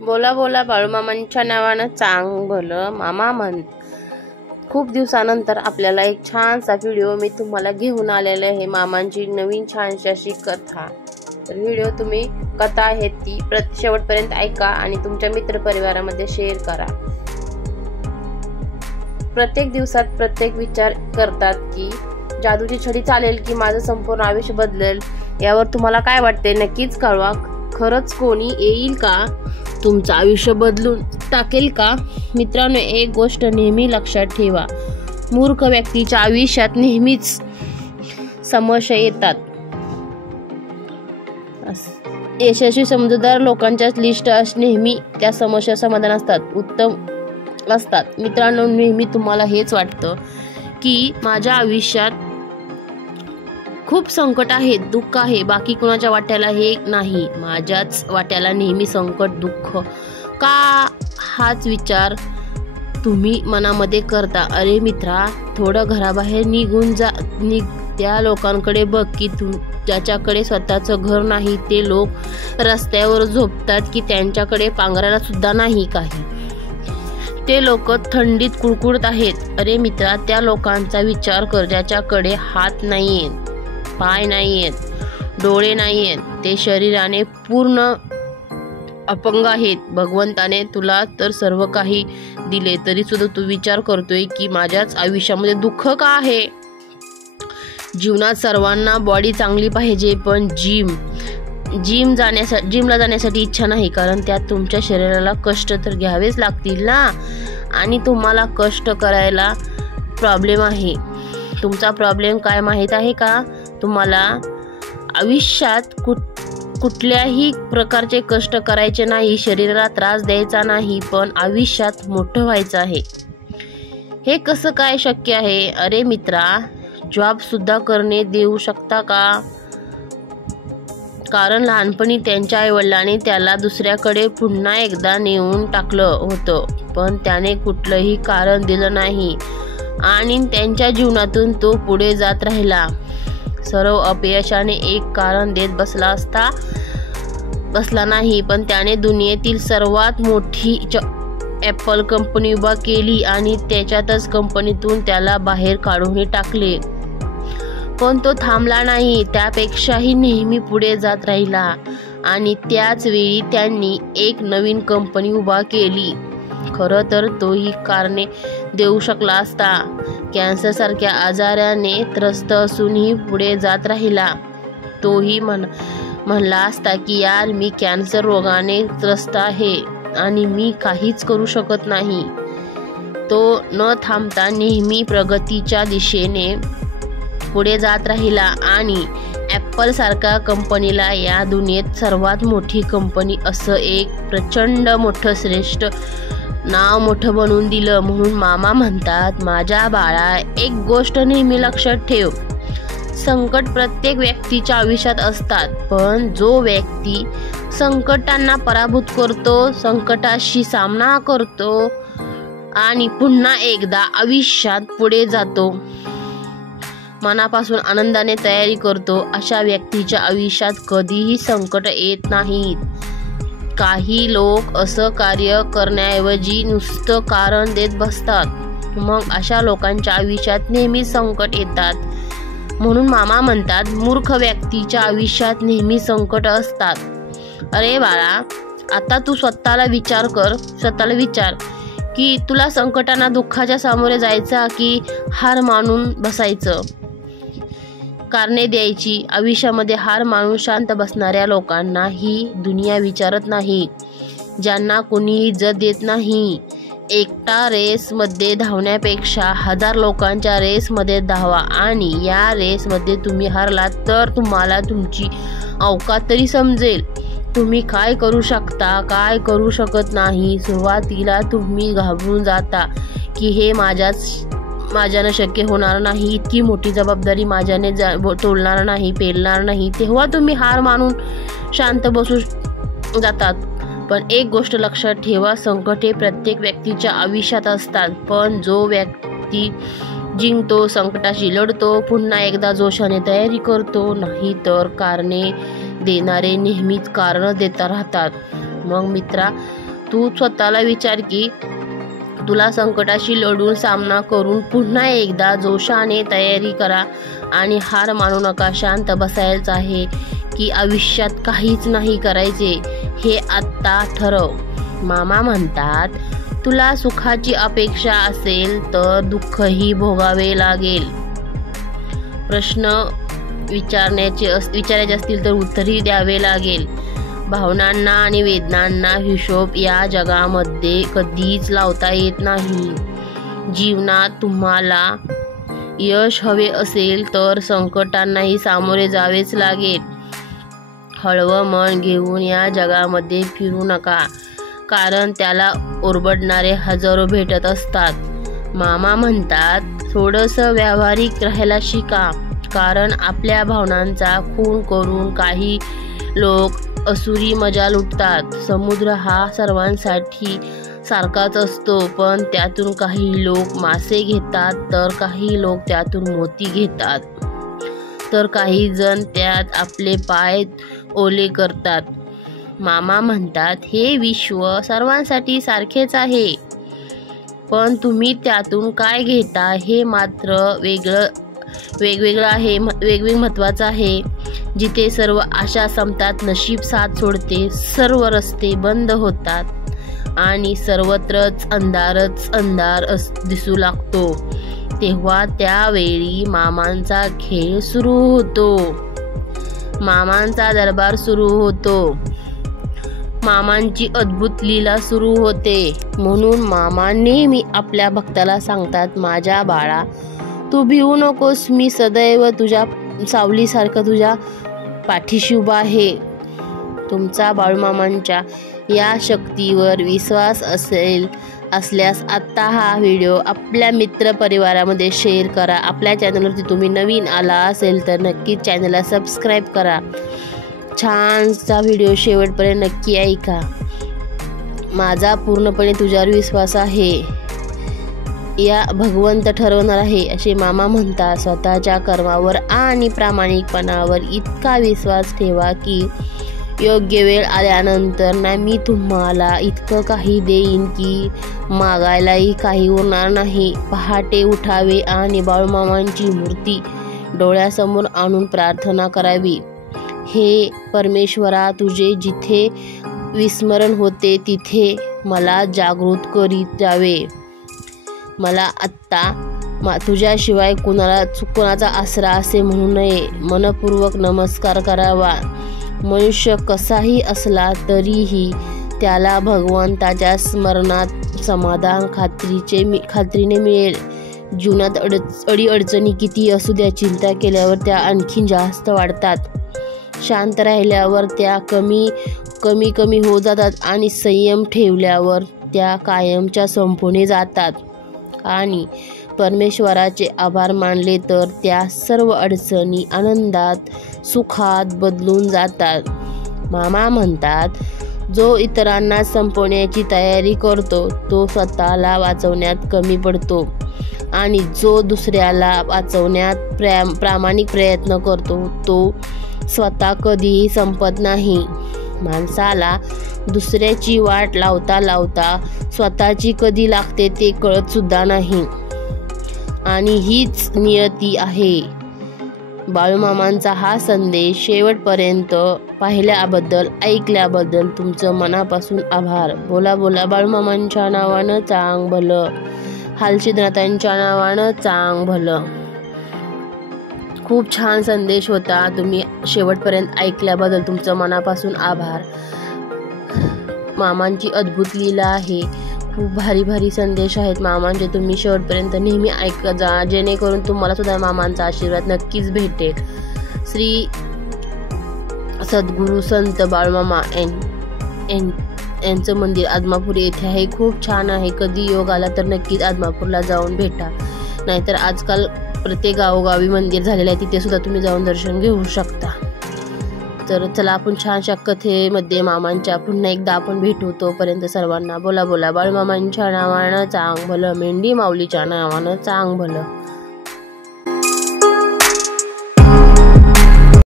बोला बोला बाळूमामांच्या नावानं चांग भलं मामा म्हण. खूप दिवसानंतर आपल्याला एक छानसा व्हिडिओ मी तुम्हाला घेऊन आलेला आहे. मामांची नवीन छानशी अशी कथा. तर व्हिडिओ तुम्ही कथा आहे ती शेवटपर्यंत ऐका आणि तुमच्या मित्रपरिवारामध्ये शेअर करा. प्रत्येक दिवसात प्रत्येक विचार करतात की जादूची छडी चालेल की माझं संपूर्ण आयुष्य बदलेल. यावर तुम्हाला काय वाटते नक्कीच कळवा. खरंच कोणी येईल का तुमचं आयुष्य बदलून टाकेल का? मित्रांनो, एक गोष्ट नेहमी लक्षात ठेवा. मूर्ख व्यक्तीच्या आयुष्यात नेहमीच समस्या येतात. यशस्वी समजूतदार लोकांच्या लिस्ट नेहमी त्या समस्या समाधान असतात, उत्तम असतात. मित्रांनो, नेहमी तुम्हाला हेच वाटतं की माझ्या आयुष्यात खूप संकट आहे, दुःख आहे, बाकी कोणाच्या वाट्याला हे नाही, माझ्याच वाट्याला नेहमी संकट दुःख का? हाच विचार तुम्ही मनामध्ये करता. अरे मित्रा, थोडं घराबाहेर निघून जा. त्या लोकांकडे बघ की ज्याच्याकडे स्वतःचं घर नाही. ते लोक रस्त्यावर झोपतात की त्यांच्याकडे पांघरायला सुद्धा नाही काही. ते लोक थंडीत कुडकुडत आहेत. अरे मित्रा, त्या लोकांचा विचार कर ज्याच्याकडे हात नाहीयेत, पाय नाहीयेत, डोळे नाहीयेत. ते शरीराने पूर्ण अपंग आहेत. भगवंताने तुला तर सर्व काही दिले तरी सुद्धा तू विचार करतोय की माझ्याच आयुष्यामध्ये दुःख का आहे? जीवनात सर्वांना बॉडी चांगली पाहिजे, पण जिमला जाण्यासाठी इच्छा नाही, कारण त्यात तुमच्या शरीराला कष्ट तर घ्यावेच लागतील ना. आणि तुम्हाला कष्ट करायला प्रॉब्लेम आहे. तुमचा प्रॉब्लेम काय माहीत आहे का? तुम्हाला आयुष्यात कुठल्याही प्रकारचे कष्ट करायचे नाही, शरीराला त्रास द्यायचा नाही, पण आयुष्यात मोठं व्हायचं आहे. हे कसं काय शक्य आहे? अरे मित्रा, जॉब सुद्धा करणे देऊ शकता का? कारण लहानपणी त्यांच्या आईवडिलांनी त्याला दुसऱ्याकडे पुन्हा एकदा नेऊन टाकलं होतं, पण त्याने कुठलंही कारण दिलं नाही आणि त्यांच्या जीवनातून तो पुढे जात राहिला. सर्व अपयशाने एक कारण देत बसला नाही, पण त्याने दुनियेतील सर्वात मोठी ॲपल कंपनी उभा केली आणि त्याच्यातच कंपनीतून त्याला बाहेर काढूनही टाकले. पण तो थांबला नाही, त्यापेक्षाही नेहमी पुढे जात राहिला आणि त्याच वेळी त्यांनी एक नवीन कंपनी उभा केली. खरं तर तोही कारणे देऊ शकला असता. कॅन्सर सारख्या आजाराने त्रस्त असूनही पुढे जात राहिला. तोही म्हणला असता की यार, मी कॅन्सर रोगाने त्रस्त आहे आणि मी काहीच करू शकत नाही. तो न थांबता नेहमी प्रगतीच्या दिशेने पुढे जात राहिला आणि ॲपल सारख्या कंपनीला या दुनियेत सर्वात मोठी कंपनी असं एक प्रचंड मोठं श्रेष्ठ नाव मोठं बनवून दिलं. म्हणून मामा म्हणतात, माझ्या बाळा, एक गोष्ट नेहमी लक्षात ठेव. संकट प्रत्येक व्यक्तीच्या आयुष्यात असतात, पण जो व्यक्ती संकटांना पराभूत करतो, संकटाशी सामना करतो आणि पुन्हा एकदा आयुष्यात पुढे जातो, मनापासून आनंदाने तयारी करतो, अशा व्यक्तीच्या आयुष्यात कधीही संकट येत नाहीत. काही लोक असं कार्य करण्याऐवजी नुसतं कारण देत बसतात. मग अशा लोकांच्या आयुष्यात नेहमी संकट येतात. म्हणून मामा म्हणतात, मूर्ख व्यक्तीच्या आयुष्यात नेहमी संकट असतात. अरे बाळा, आता तू स्वतःला विचार की तुला संकटांना दुःखाच्या सामोरे जायचं की हार मानून बसायचं, कारणे द्यायची. आयुष्यामध्ये हार मानून शांत बसणाऱ्या लोकांना ही दुनिया विचारत नाही, ज्यांना कोणी इज्जत देत नाही. एकटा रेसमध्ये धावण्यापेक्षा 1000 लोकांच्या रेसमध्ये धावा आणि या रेसमध्ये तुम्ही हारलात तर तुम्हाला तुमची अवकात तरी समजेल. तुम्ही काय करू शकता, काय करू शकत नाही. सुरुवातीला तुम्ही घाबरून जाता की हे माझ्यानं शक्य होणार नाही, इतकी मोठी जबाबदारी माझ्याने तोलणार नाही, पेलणार नाही. तेव्हा तुम्ही हार मानून शांत बसू जातात. पण एक गोष्ट लक्षात ठेवा, संकट हे प्रत्येक व्यक्तीच्या आयुष्यात असतात, पण जो व्यक्ती जिंकतो, संकटाशी लढतो, पुन्हा एकदा जोशाने तयारी करतो, नाही तर कारणे देणारे नेहमीच कारण देता राहतात. मग मित्रा, तू स्वतःला विचार की तुला संकटाशी लढून सामना करून पुन्हा एकदा जोशाने तयारी करा आणि हार मानू नका. शांत बसायचं आहे की आयुष्यात काहीच नाही करायचे हे आत्ता ठरव. मामा म्हणतात, तुला सुखाची अपेक्षा असेल तर दुःखही भोगावे लागेल. प्रश्न विचारायचे असतील तर उत्तरही द्यावे लागेल. भावनांना आणि वेदनांना हिशोब या जगामध्ये कधीच लावता येत नाही. जीवनात तुम्हाला यश हवे असेल तर संकटांनाही सामोरे जावेच लागेल. हळवं मन घेऊन या जगामध्ये फिरू नका, कारण त्याला ओरबडणारे हजारो भेटत असतात. मामा म्हणतात, थोडंसं व्यावहारिक राहायला शिका, कारण आपल्या भावनांचा खून करून काही लोक असुरी मजा लुटतात. समुद्र हा सर्वांसाठी सारखाच असतो, पण त्यातून काही लोक मासे घेतात, तर काही लोक त्यातून मोती घेतात, तर काही जण त्यात आपले पाय ओले करतात. मामा म्हणतात, हे विश्व सर्वांसाठी सारखेच आहे, पण तुम्ही त्यातून काय घेता हे मात्र वेगवेगळं आहे. महत्त्वाचं आहे. जिथे सर्व आशा संपतात, नशीब साथ सोडते, सर्व रस्ते बंद होतात आणि सर्वत्रच अंधार दिसू लागतो, तेव्हा त्यावेळी मामांचा खेळ सुरू होतो. मामांचा दरबार सुरू होतो. मामांची अद्भुत लीला सुरू होते. म्हणून मामा नेहमी आपल्या भक्ताला सांगतात, माझ्या बाळा, तू भिवू नकोस, मी सदैव तुझ्या सावलीसारखं तुझ्या पाठीशी उभा आहे. तुमचा बाळूमामांच्या या शक्तीवर विश्वास असल्यास आत्ता हा व्हिडिओ आपल्या मित्रपरिवारामध्ये शेअर करा. आपल्या चॅनलवरती तुम्ही नवीन आला असेल तर नक्कीच चॅनलला सबस्क्राईब करा. छानसा व्हिडिओ शेवटपर्यंत नक्की ऐका. माझा पूर्णपणे तुझ्यावर विश्वास आहे. या भगवंत ठरवणार आहे असे मामा म्हणतात. स्वतःच्या कर्मावर आणि प्रामाणिकपणावर इतका विश्वास ठेवा की योग्य वेळ आल्यानंतर ना मी तुम्हाला इतकं काही देईन की मागायलाही काही उरणार नाही. पहाटे उठावे आणि बाळूमामांची मूर्ती डोळ्यासमोर आणून प्रार्थना करावी. हे परमेश्वरा, तुझे जिथे विस्मरण होते तिथे मला जागृत करीत जावे. मला आत्ता तुझ्याशिवाय कुणाचा आसरा असे म्हणू नये. मनपूर्वक नमस्कार करावा. मनुष्य कसाही असला तरीही त्याला भगवंताच्या स्मरणात समाधान खात्रीने मिळेल. जीवनात अडीअडचणी किती असू द्या, चिंता केल्यावर त्या आणखीन जास्त वाढतात. शांत राहिल्यावर त्या कमी होत जातात आणि संयम ठेवल्यावर त्या कायमच्या संपून जातात. आणि परमेश्वराचे आभार मानले तर त्या सर्व अडचणी आनंदात, सुखात बदलून जातात. मामा म्हणतात, जो इतरांना संपवण्याची तयारी करतो तो स्वतःला वाचवण्यात कमी पडतो, आणि जो दुसऱ्याला वाचवण्यात प्रामाणिक प्रयत्न करतो तो स्वतः कधीही संपत नाही. माणसाला दुसऱ्याची वाट लावता स्वतःची कधी लागते ते कळत सुद्धा नाही, आणि हीच नियती आहे. बाळूमामांचा हा संदेश शेवटपर्यंत पाहिल्याबद्दल, ऐकल्याबद्दल तुमचं मनापासून आभार. बोला बाळूमामांच्या नावानं चांग भलं, हालसिद्धनाथांच्या नावानं चांग भलं. खूप छान संदेश होता. तुम्ही शेवटपर्यंत ऐकल्याबद्दल तुमचं मनापासून आभार. मामांची अद्भुत लीला आहे. खूप भारी संदेश आहेत मामांचे. तुम्ही शेवटपर्यंत नेहमी ऐकत जा, जेणेकरून तुम्हाला सुद्धा मामांचा आशीर्वाद नक्कीच भेटेल. श्री सद्गुरू संत बाळूमामा यांचं मंदिर आदमापूर येथे आहे. खूप छान आहे. कधी योग आला तर नक्कीच आदमापूरला जाऊन भेटा. नाहीतर आजकाल प्रत्येक गावोगावी मंदिर झालेलं आहे, तिथे सुद्धा तुम्ही जाऊन दर्शन घेऊ शकता. तर चला आपण छानशा कथेमध्ये मामांच्या पुन्हा एकदा आपण भेटू. तोपर्यंत सर्वांना बोला बाळूमामांच्या नावानं चांग भलं, मेंढी माऊलीच्या नावानं चांग भलं.